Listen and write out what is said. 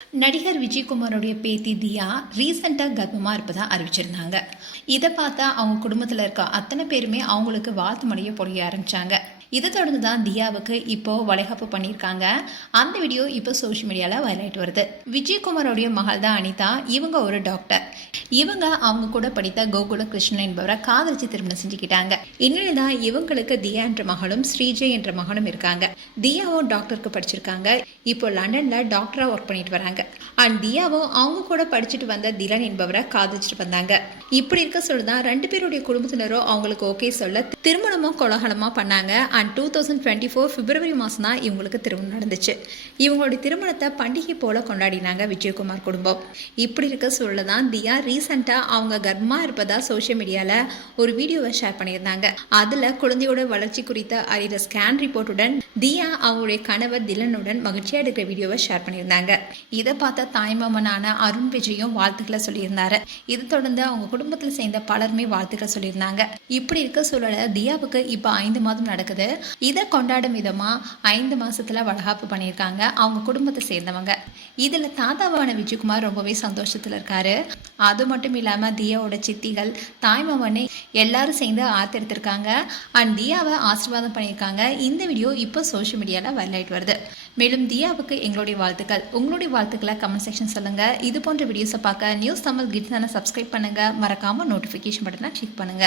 நடிகர் விஜயகுமாரோடைய பேத்தி தியா ரீசெண்டாக கர்ப்பமாக இருப்பதா அறிவிச்சிருந்தாங்க. இதை பார்த்தா அவங்க குடும்பத்தில் இருக்க அத்தனை பேருமே அவங்களுக்கு வாழ்த்து மொழியை பொழிய ஆரம்பிச்சாங்க. இதை தொடர்ந்து தான் தியாவுக்கு இப்போ வளைகாப்பு பண்ணியிருக்காங்க. அந்த வீடியோ இப்போ சோஷியல் மீடியாவில் வைரலாயிட்டு வருது. விஜயகுமாரோடைய மகள் தான் அனிதா. இவங்க ஒரு டாக்டர். இவங்க அவங்க கூட படித்த கோகுல கிருஷ்ணன் என்பவரை காதலிச்சு திருமணம் செஞ்சுக்கிட்டாங்க. இந்நிலையில் தான் இவங்களுக்கு தியா என்ற மகளும் ஸ்ரீஜய் என்ற மகனும் இருக்காங்க. தியாவும் டாக்டருக்கு படிச்சிருக்காங்க. இப்போ லண்டன்ல டாக்டரா ஒர்க் பண்ணிட்டு வராங்க. அண்ட் தியாவும் அவங்க கூட படிச்சுட்டு வந்த திலன் என்பவரை காதலிச்சுட்டு வந்தாங்க. இப்படி இருக்க சொல்லுதான் 2 பேருடைய குடும்பத்தினரும் அவங்களுக்கு ஓகே சொல்ல திருமணமும் கோலாகலமா பண்ணாங்க. அண்ட் 2024 பிப்ரவரி மாதம் தான் இவங்களுக்கு திருமணம் நடந்துச்சு. இவங்களுடைய திருமணத்தை பண்டிகை போல கொண்டாடினாங்க விஜயகுமார் குடும்பம். இப்படி இருக்க சொல்ல தான் தியா ரீசெண்டாக அவங்க கர்ப்பமாக இருப்பதா சோஷியல் மீடியாவில் ஒரு வீடியோவை ஷேர் பண்ணியிருந்தாங்க. அதில் குழந்தையோட வளர்ச்சி குறித்த அறிகிற ஸ்கேன் ரிப்போர்ட்டுடன் தியா அவங்களுடைய கணவர் திலனுடன் மகிழ்ச்சியாக இருக்கிற வீடியோவை ஷேர் பண்ணியிருந்தாங்க. இதை பார்த்த தாய்மாமனான அருண் விஜயும் வாழ்த்துக்களை சொல்லியிருந்தாரு. இதை தொடர்ந்து அவங்க குடும்பத்தில் சேர்ந்த பலருமே வாழ்த்துக்களை சொல்லியிருந்தாங்க. இப்படி இருக்க சூழல தியாவுக்கு இப்போ 5 மாதம் நடக்குது. இதை கொண்டாடும் விதமா 5 மாசத்துல வளகாப்பு பண்ணியிருக்காங்க அவங்க குடும்பத்தை சேர்ந்தவங்க. இதுல தாத்தாவான விஜயகுமார் ரொம்பவே சந்தோஷத்துல இருக்காரு. அது மட்டும் இல்லாம தியாவோட சித்திகள் தாய்மாமனே எல்லாரும் சேர்ந்து ஆர்த்தெடுத்திருக்காங்க. அண்ட் தியாவை ஆசீர்வாதம் பண்ணியிருக்காங்க. இந்த வீடியோ இப்போ சோஷியல் மீடியால வைரலாயிட்டு வருது. மேலும் தியாவுக்கு எங்களுடைய வாழ்த்துக்கள். உங்களுடைய வாழ்த்துக்களை கமெண்ட் செக்ஷன் சொல்லுங்க. இது போன்ற வீடியோஸை பார்க்க நியூஸ் தமிழ் கிட்ஸ் சப்ஸ்கிரைப் பண்ணுங்க. மறக்காம நோட்டிஃபிகேஷன் பட்டனை கிளிக் பண்ணுங்க.